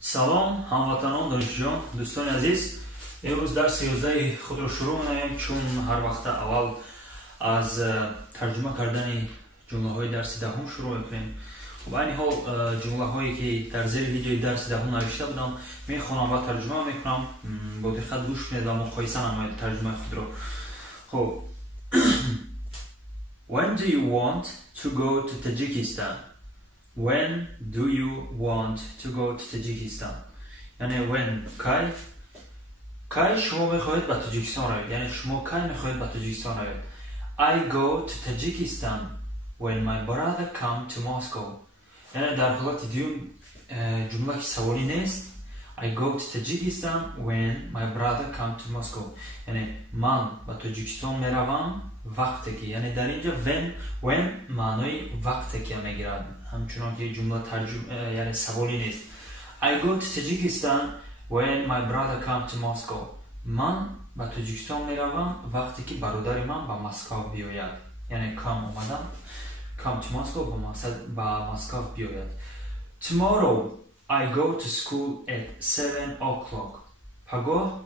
Салом, ҳамватанон, донишҷӯён, дӯстони азиз. имрӯз дарси 11 худро шурӯъ менамоем, чун ҳар вақта аввал аз тарҷума кардани ҷумлаҳои дарси даҳум шурӯъ мекунем. ба айни ҳол ҷумлаҳое ки дар зери видеои дарси даҳум навишта будам мехонам ва тарҷума мекунам. Бо диққат гӯш кунед ва муқоиса намоед тарҷумаи худро. Хуб. When do you want to go to Tajikistan? When do you want to go to Tajikistan? یعنی when کی شما میخواهید به تاجیکستان روید، یعنی شما کی میخواهید به تاجیکستان روید. I go to Tajikistan when my brother come to Moscow. یعنی در حالت دیوم جمله که سوالی نیست. I go to Tajikistan when my brother come to Moscow. یعنی من به تاجیکستان میروم وقتی که، یعنی در اینجا when معنای وقتی که میگیرد، همچنان که جمله یعنی سوالی نیست. I go to Tajikistan when my brother come to Moscow. من به تاجیکستان میروم وقتی که برادر من به مسکو بیاید. یعنی come to Moscow به مسکو بیاید. Tomorrow I go to school at 7 o'clock. پگاه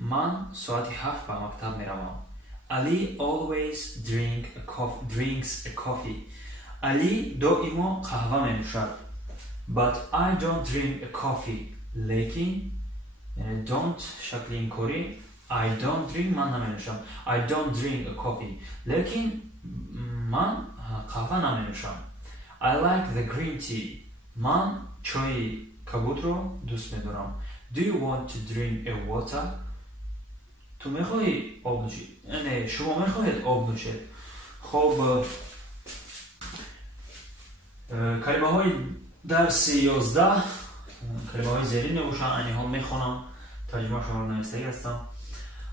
من ساعت 7 به مکتب میروم. Ali always drinks a coffee. علی دائما قهوه می نوشد. But I don't drink a coffee. لیکن یعنی don't شکل اینکاری I don't drink من نمی نوشم. I don't drink a coffee. لیکن من قهوه نمی نوشم. I like the green tea. من چای کبود رو دوست می دارم. Do you want to drink a water? تو میخواهی آب نوشید؟ یعنی شما میخواهید آب نوشید. خب کلمه های درس 11 کلمه های زیرین نباشن، اینی ها میخونم، ترجمه شما رو نوشته هستم.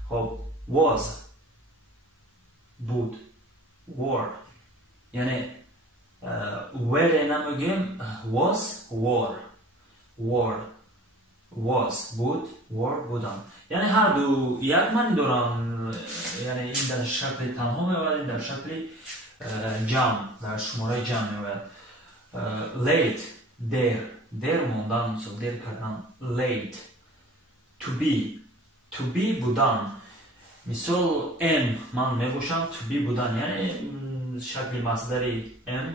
خب was بود، were یعنی were نمیگیم، was were was بود، were بودن، یعنی هر دو یک معنی دارن. یعنی این در شکل تنها میآید، این در شکل جمع، در شماره جمع میآید. late دیر موندن، مثلا دیر کردن late. to be بودن، مثال am من میباشم to be بودن، یعنی شکل مصدری am.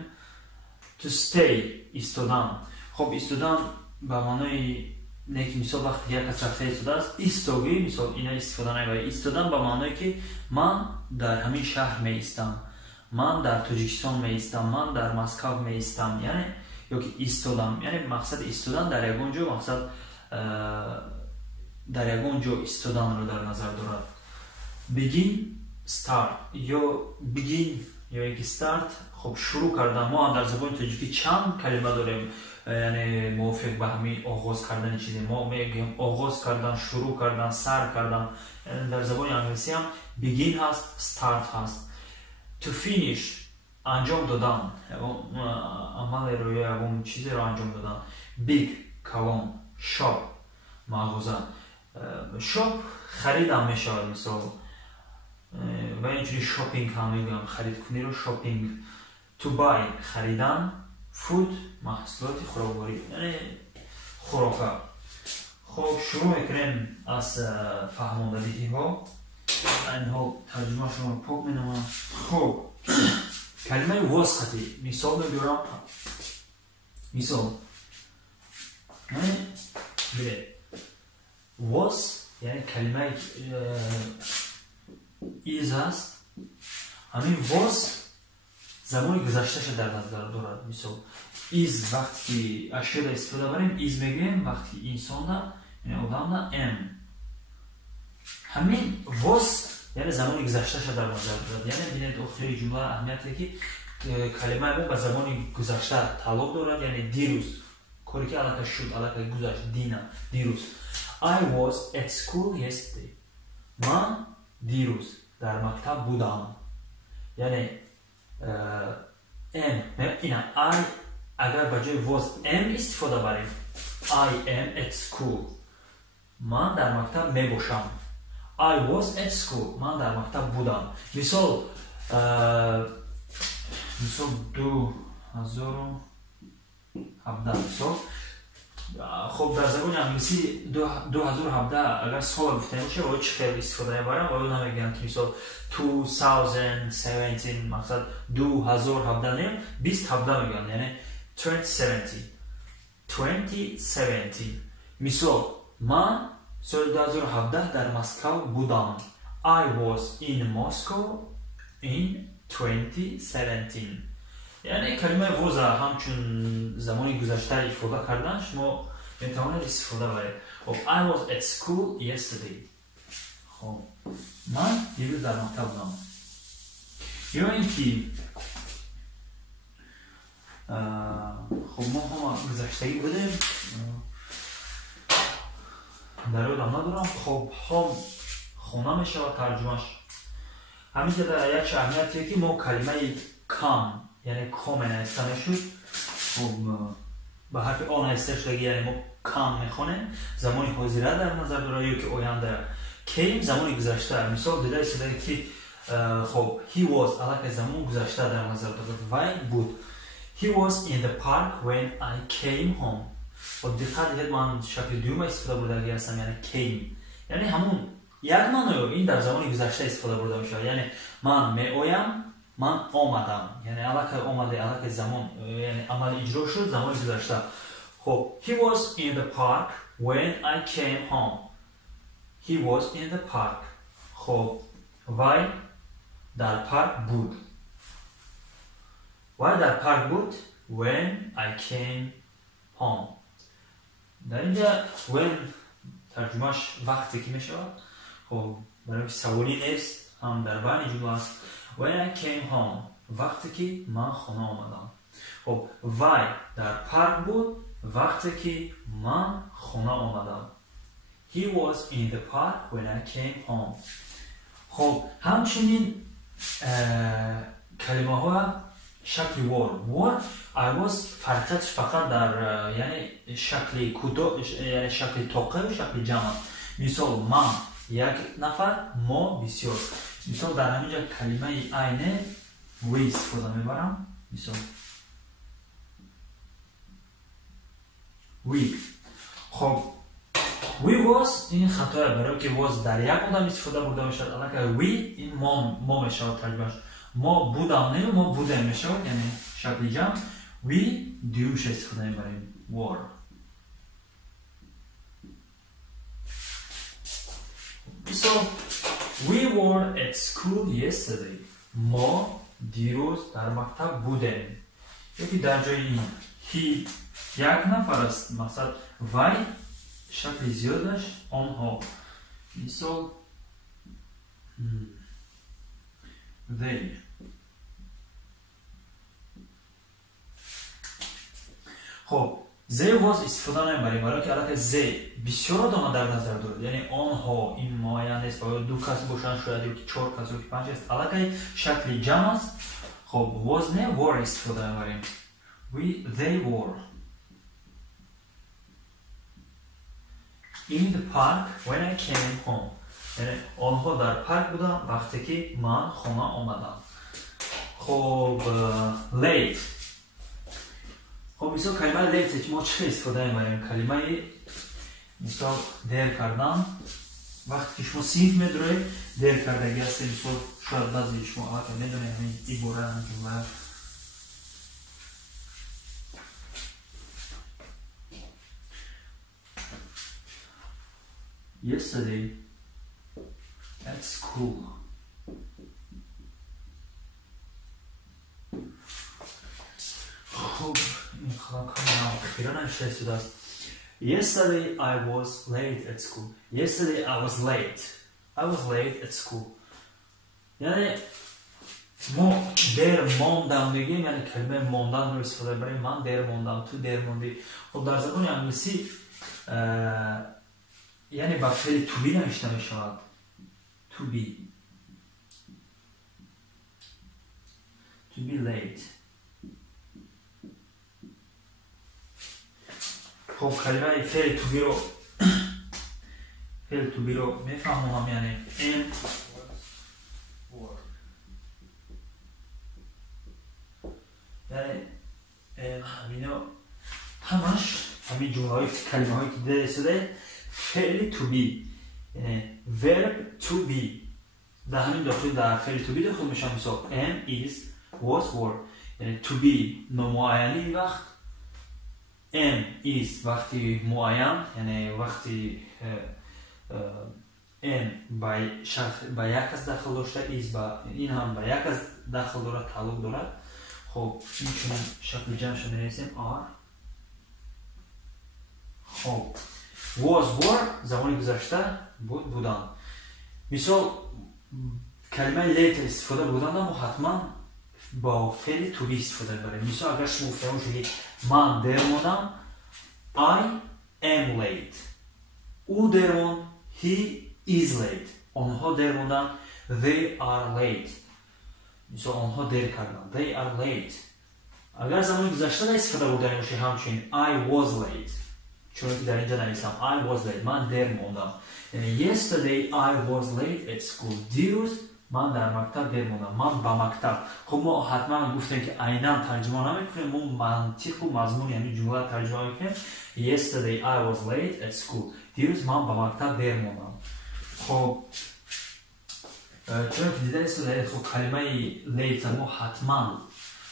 to stay ایستادن. خب ایستادن به معنای نیکی، مثال وقتی یک کس رفته ایستاده است ایستاگی، مثال اینا استفاده نمیبره. ایستادن به معنای که من در همین شهر می ایستم، من در تاجیکستان می ایستم، من در مسکو می ایستم، یعنی یا که ایستادم، یعنی مقصد ایستادن در یگان جا، مقصد در یگان جا ایستادن رو در نظر دارد. begin start یا begin یا اینکه start. خب شروع کردن، ما در زبان تاجیکی چند کلمه داریم یعنی موافق به همین آغاز کردن چیزی. ما میگیم آغاز کردن، شروع کردن، سر کردن. در زبان انگلیسی هم begin هست، start هست. to finish انجام دادن، عمل رو یا اون چیزی رو انجام دادن. big کلان، shop مغازه. shop خرید هم میشود، مثال و اینجوری شاپینگ هم میگم، خرید کنی رو شاپینگ. to buy خریدن. food محصولات خوراکواری، یعنی خوراکه. خب شروع میکنیم از فهماندگی ها. اینها ترجمه شما رو پاک مینامم. خب کلمه واسطی مثال میگیرم. مثال بله واس یعنی کلمه ایز هست. همین واس زمان گذشته در نظر دارد. مثال ایز وقتی اشیا را استفاده بریم ایز میگیم، وقتی انسان را یعنی آدم را ام. همین واس یعنی زمان گذشته در نظر دارد. یعنی ببینید آخری جمله اهمیتی که کلمه ما به زمان گذشته تعلق دارد، یعنی دیروز کاری که علاقه شد، علاقه گذشت، دیروز. I was at school yesterday. من دیروز در مکتب بودم. یعنی am اینا I اگر بجای was am استفاده بریم I am at school. من در مکتب می باشم. I was at school. من در مکتب بودم. مثال 2017 مثال خب در زبان انگلیسی 2017 اگر سال گفته میشه و چه خیلی استفاده میبرم و اون میگن که مثلا 2017 مقصد 2017 نه 2017 میگن یعنی 2017 مثال من سال 2017 در مسکو بودم. I was in Moscow in 2017. یعنی کلمه was همچون زمانی گذشته استفاده کردن شما میتوانید استفاده برید. خب I was at school yesterday. خب من دیروز در مکتب بودم. یا اینکه خب ما هم گذشتگی بودیم در رو ندارم. خب هم خونه میشه و ترجمهش همینجا در یک اهمیتیه که ما کلمه کام یعنی کام نوشته شد. خب به حرف آن نوشته شده یعنی ما کام میخونیم زمانی حاضره در نظر داره یا که آینده. کیم زمانی گذشته. مثال دیده شده که خب he was علاقه زمان گذشته در نظر داره وای بود. He was in the park when I came home. خب دقت دید من شکل دوم استفاده برده گرفتم یعنی came یعنی همون یک معنی این در زمان گذشته استفاده برده میشه یعنی من می آیم من آمدم یعنی علاقه آمده علاقه زمان یعنی عمل اجرا شد زمان گذشته. خب he was in the park when I came home. He was in the park. خب وای در پارک بود. وای در پارک بود when I came home. در اینجا when ترجمهش وقتی که میشه خب برای سوالی نیست هم در بین جمله است. When I came home وقتی که من خانه آمدم. خب وای در پارک بود وقتی که من خانه آمدم. He was in the park when I came home. خب همچنین کلمه ها شکل war I was فرقش فقط در یعنی شکل کوتاه یعنی شکل توقع و شکل جمع. مثال من یک نفر ما بسیار. مثال در همینجا کلمه عین we استفاده میبرم. مثال we. خب we was این خطا برای که was در یک آدم استفاده برده میشد الان we این ما میشود ترجمهش ما بودم نه ما بوده میشود یعنی شکل جمع. we دیروش استفاده میبریم were. So we were at school yesterday. ما دیروز در مکتب بودیم. یکی در جای این he یک نفر است مقصد وای شکل زیادش آنها. مثال they. خب they was استفاده نمیبریم برای که علاقه they بسیار آدم در نظر دارد یعنی آنها این معین است و دو کس باشن شاید یا که 4 کس یا که 5 است علاقه شکل جمع است. خب was نه were استفاده میبریم they were in the park when I came home یعنی آنها در پارک بودن وقتی که من خانه آمدم. خب late. خب مثال کلمه late ما چه استفاده میبریم؟ کلمه مثال دیر کردن وقتی که شما سینف میدروید دیر کردگی هسته. مثال شاید بعضی شما آقا میدونه همین ای بوره هم جمعه yesterday at school. خب این خلاق هم اخیران نشته شده است. Yesterday I was late at school. Yesterday I was late. I was late at school. یعنی ما دیر ماندم میگیم یعنی کلمه ماندن رو استفاده بریم. من دیر ماندم تو دیر ماندی. خب در زبان انگلیسی یعنی با فعل to be نوشته می شود. To be. To be late. خب کلمه فعل to be رو فعل to be رو میفهمم یعنی am یعنی همینو همش همین جمله های کلمه هایی که دیده شده فعل to be یعنی verb to be در همین داخل در فعل to be داخل میشن. مثلا am is was were یعنی to be نامعینی وقت am is وقتی معین یعنی وقتی am با یک از داخل داشته is با این هم با یک از داخل دارد تعلق دارد. خب این چون شکل جمعش می نویسیم are. خب was were زمانی گذشته بود بودن. مثال کلمه later استفاده بودن ما حتما با فعل to be استفاده بریم. مثال اگر شما گفتم شدید من دیر ماندم I am late. او دیر ماند he is late. آنها دیر ماندن they are late. مثال آنها دیر کردن they are late. اگر زمان گذشته استفاده بودن باشه همچنین I was late چون که در اینجا نویسم I was late من دیر ماندم. Yesterday I was late at school. دیروز من در مکتب دیر ماندم من با مکتب. خب ما حتما گفتیم که عیناً ترجمه نمیکنیم ما منطق و مضمون یعنی جمله ترجمه میکنیم. Yesterday I was late at school. دیروز من با مکتب دیر ماندم. خب چون که دیده است خب کلمه late ما حتما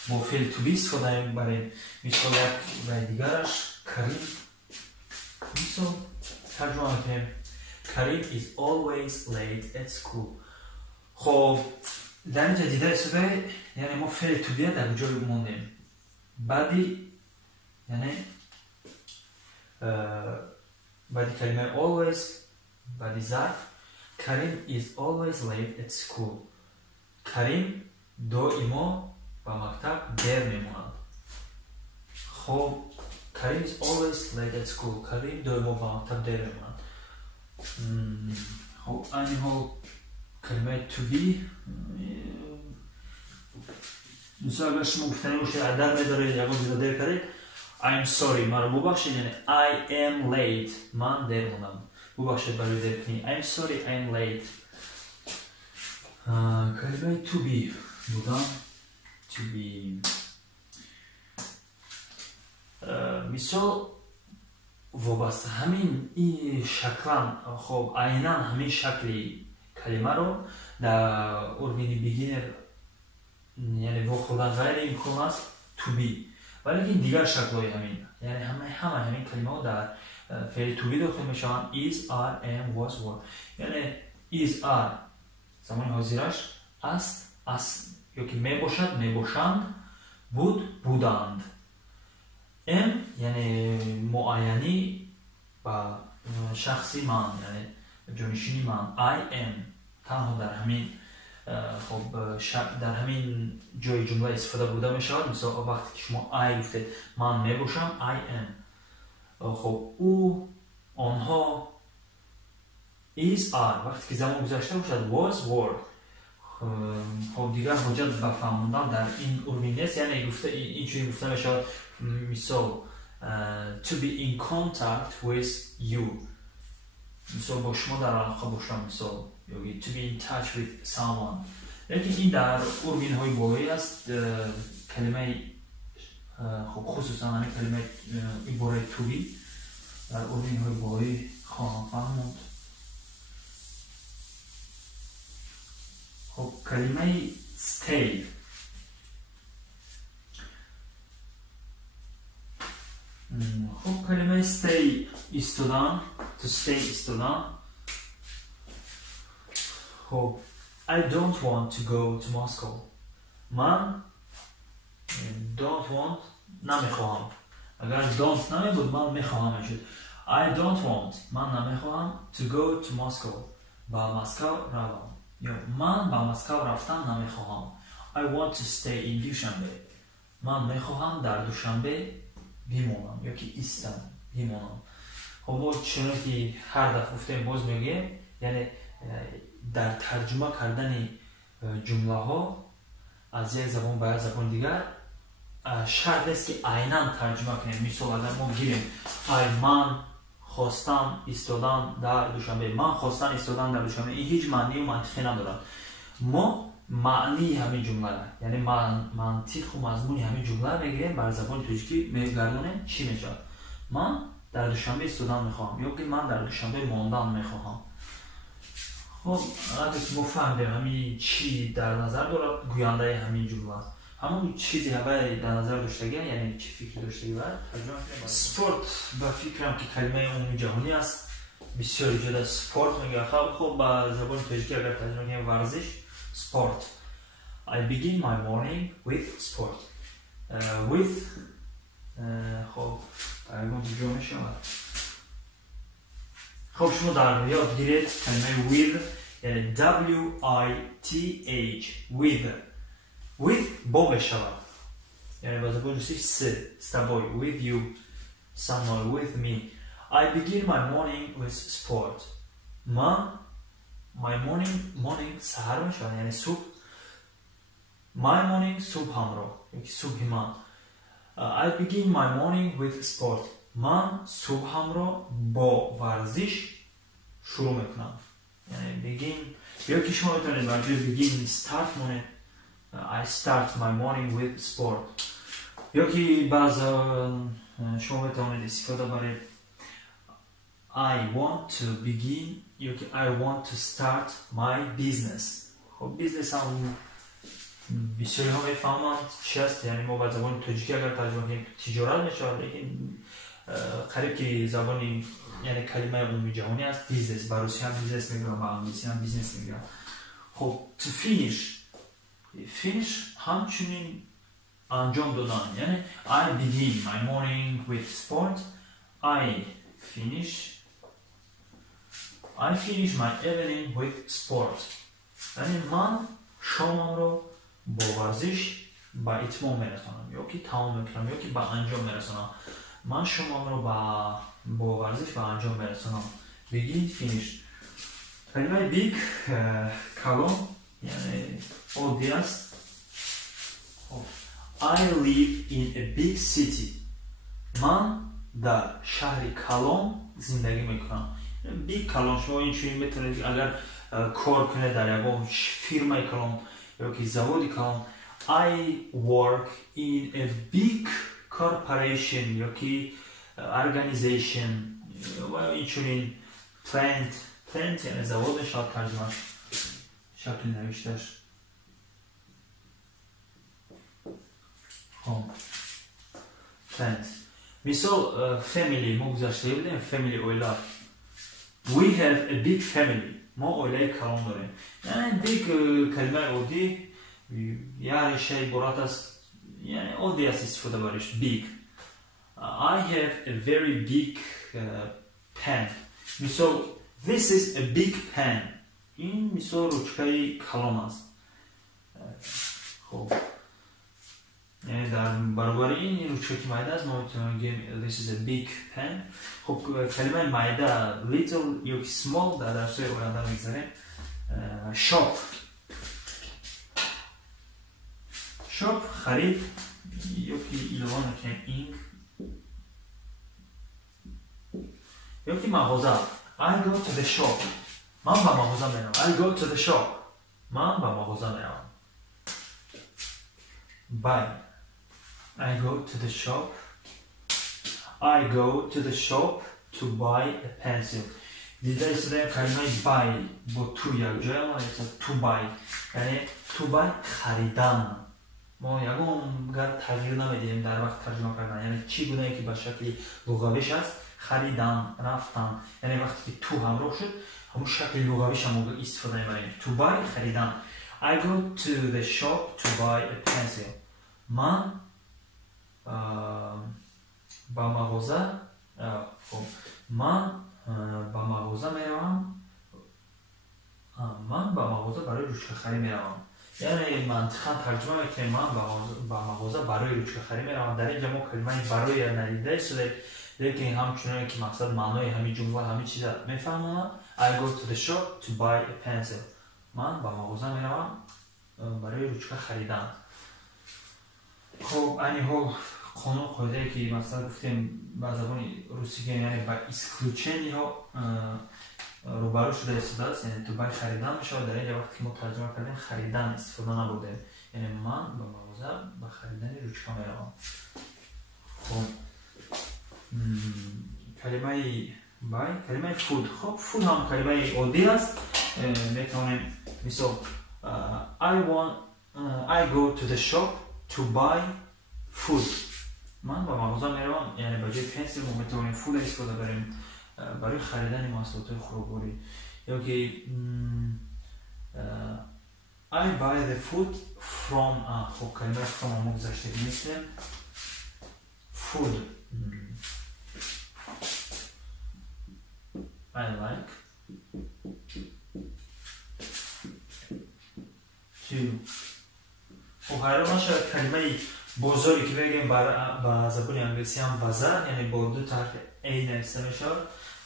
با فعل to be استفاده برای مثال یک و دیگرش کریم. مثال ترجمه میکنیم Karim is always late at school. خب در اینجا دیده است یعنی ما فعل to be در جای موندیم بعدی یعنی بعدی کلمه always بعدی ظرف Karim is always late at school. کریم دائما با مکتب دیر میماند. خب کریم is always late at school. کریم دائما با مکتب دیر میماند. خب این حال کلمه to be مثلا اگر شما گفتنی باشه عدد نداره یا گفت دیر کرده I'm sorry مرا ببخشید یعنی I am late من دیر ماندم ببخشید برای دیر کنی I'm sorry I'm late. کلمه to be بودم to be مثال وابسته همین این شکلان خب عیناً همین شکلی کلمه رو در اورگینی بیگینر یعنی با خودن غیر امکان است to be ولی این دیگر شکل‌های همین یعنی همین کلمه ها در فعل to be داخل میشن is are am was were یعنی is are زمان حاضرش است یا که میباشد میباشند بود بودند. am یعنی معینی با شخصی من یعنی جانشینی من I am تنها در همین خب در همین جای جمله استفاده بوده می شود. مثلا وقتی که شما I گفتید من می باشم I am. خب او آنها is are وقتی که زمان گذشته باشد was were. خب دیگر حجت به فهموندن در این ارگین نیست یعنی گفته اینجوری گفته می شود مثال to be in contact with you مثال با شما در علاقه باشم مثال to be in touch with someone. لیکن این در ارگین های بالایی است کلمه خب خصوصا همین کلمه عباره to be در ارگین های بالایی خواهم فهموند. خب کلمه stay خب کلمه stay ایستادن to stay ایستادن. خب I don't want to go to Moscow. من don't want نمیخواهم اگر don't نمی بود من میخواهم شد I don't want من نمیخواهم to go to Moscow با مسکو روم یا من با مسکو رفتن نمیخواهم I want to stay in دوشنبه من میخواهم در دوشنبه بمانم یا که ایستم بمانم. خب ما چون که هر دفعه گفتیم باز میگیم یعنی در ترجمه کردن جمله ها از یک زبان به یک زبان دیگر شرط است که عیناً ترجمه کنیم. مثال اگر ما گیریم من خواستم ایستادن در دوشنبه من خواستم ایستادن در دوشنبه این هیچ معنی و منطقی ندارد. ما معنی همین جمله یعنی منطق و مضمون همین جمله میگیریم بر زبان تاجیکی میگردونیم چی میشه من در دوشنبه استودان میخواهم یا که من در دوشنبه ماندن میخواهم. خب اگر ما فهمیدیم همین چی در نظر دارد گوینده همین جمله است. همون چیزی هوای در نظر داشتگی یعنی چی فکر داشتگی باید سپورت با فکرم که کلمه عمومی جهانی است. بسیار جدا سپورت میگه. خب با زبان تاجیکی اگر ترجمه کنیم ورزش سپورت. I begin my morning with sport. With خب ترجمه ترجمه شود. خب شما در یاد گیرید کلمه with یعنی W-I-T-H with با بشود یعنی با زبان روسی с тобой with you со мной with me. I begin my morning with sport. My morning سحر میشود یعنی صبح. My morning صبحم رو یکی صبح من. I begin my morning with sport. من صبحم رو با ورزش شروع میکنم یعنی begin یا که شما بتونید برای begin start مونه I start my morning with sport یا که بعض شما بتونید استفاده برای I want to begin یا که I want to start my business. خب بیزنس هم بسیاری ها میفهمند چی است یعنی ما با زبان تاجیکی اگر ترجمه کنیم تجارت میشود لیکن قریب که زبانی یعنی کلمه عمومی جهانی است. بیزنس با روسی هم بیزنس میگم با انگلیسی هم بیزنس میگم. خب to finish همچنین انجام دادن یعنی I begin my morning with sport. I finish my evening with sport. یعنی من شامم رو با ورزش با اتمام میرسانم یا که تمام میکنم یا که با انجام میرسانم. من شما رو با ورزش با انجام میرسانم. begin finish. کلمه بیگ کلام یعنی عادی است. I live in a big city. من در شهر کلام زندگی میکنم. بیگ کلام شما اینجوری میتونید اگر کار کنید در یک فیرمای کلام یا که زوادی کلام. I work in a big corporation یا که organization و اینچنین plant یعنی زواد شاید ترجمه شکل نوشتش. plant مثال family ما گذاشته بودیم family اویلا. We have a big family. ما اویلای کلام داریم یعنی big کلمه عادی یعنی شی برات است یعنی عادی است استفاده برش big. I have a very big pen. مثال this is a big pen. این مثال روچکای کلام است. خب یعنی در برابر این روچکای که مایده است ما میتونیم this is a big pen. خب کلمه مایده little یا small در درسای آینده میگذاریم. shop خرید یا که ایلوان کنیم اینگ یا که مغازه. I go to the shop. من با مغازه میروم. I go to the shop. من با مغازه میروم. buy. I go to the shop. I go to the shop to buy a pencil. دیده ایستاده کلمه buy با تو یک جای ما ایستاد to buy یعنی to buy خریدن. ما یکم گر تغییر نمیدیم در وقت ترجمه کردن یعنی چی گونه که به شکل لغویش است خریدن رفتن یعنی وقتی که تو همراه شد همون شکل لغویش هم استفاده میبریم. to buy خریدن. I go to the shop to buy a pencil. من با مغازه میروم. من با مغازه برای روچکه خری میروم یعنی منطقا ترجمه میکنیم من با مغازه برای روچکه خری میروم. در اینجا ما کلمه برای ندیده شده لیکن همچنان که مقصد معنای همین جمله همین چیز میفهمونم. I go to the shop to buy a pencil. من با مغازه میروم برای روچکه خریدن. خب این ها قانون قاعده که مثلا گفتیم با زبان روسی که یعنی با اسکلوچنی ها روبرو شده استفاده است یعنی تو باید خریدن میشه. در اینجا وقتی که ما ترجمه کردیم خریدن استفاده نبوده یعنی من با مغازه با خریدن روچکه میروم. خب کلمه buy کلمه food. خب food هم کلمه عادی است. میتونیم مثال I go to the shop to buy food. من با مغازه میروم، یعنی به جای پنسل ما میتونیم فود استفاده بریم برای خریدن محصولات خوراکوری. یا که I buy the food from خب کلمه from ما گذاشته مثل food. I like to. خب هر شاید کلمه بازاری که بگیم با زبان انگلیسی هم بازار، یعنی با دو طرف ای نوشته میشه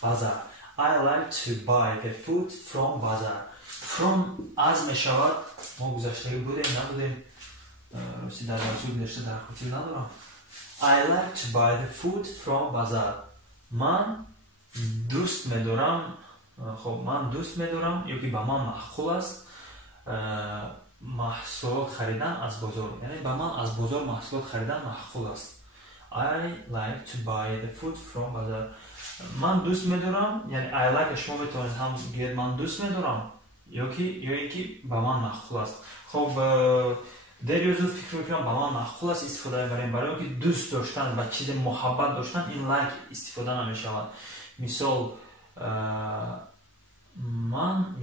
بازار. I like to buy the food from بازار. From از میشود، ما گذاشته بودیم نبودیم راستی در درسو گذاشته در خطی ندارم. I like to buy the food from بازار. من دوست میدارم، خب من دوست میدارم یا که با من معقول است محصولات خریدن از بازار، یعنی با من از بازار محصولات خریدن معقول است. I like to buy the food from بازار. من دوست میدارم، یعنی I like شما میتونید هم بگید من دوست میدارم یا اینکه با من معقول است. خب در یوزو فکر میکنم با من معقول است استفاده میبریم برای اینکه دوست داشتن و چیز محبت داشتن این like استفاده نمیشود. مثال من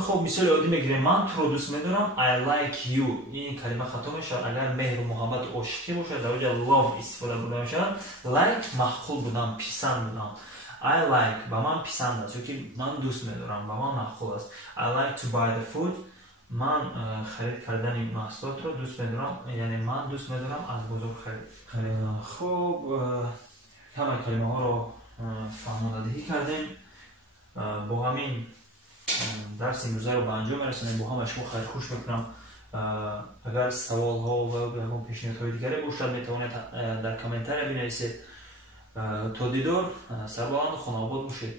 خب مثال عادی میگیریم من تو رو دوست میدارم I like you. این کلمه خطا میشه اگر مهر و محبت و عشقی باشه در وجه love استفاده بوده میشه. like معقول بودم، پسند بودم. I like با من پسند است، که من دوست میدارم با من معقول است. I like to buy the food. من خرید کردن این محصولات رو دوست میدارم، یعنی من دوست میدارم از بازار خرید. خب همه کلمه ها رو فهماندهی کردیم. با همین درس امروزه رو به انجام میرسونیم. با همه شما خیلی خوش میکنم. اگر سوال ها و پیشنهاد های دیگری باشد میتوانید در کامنتر بنویسید. تا دیدار، سربلند و خانه آباد باشید.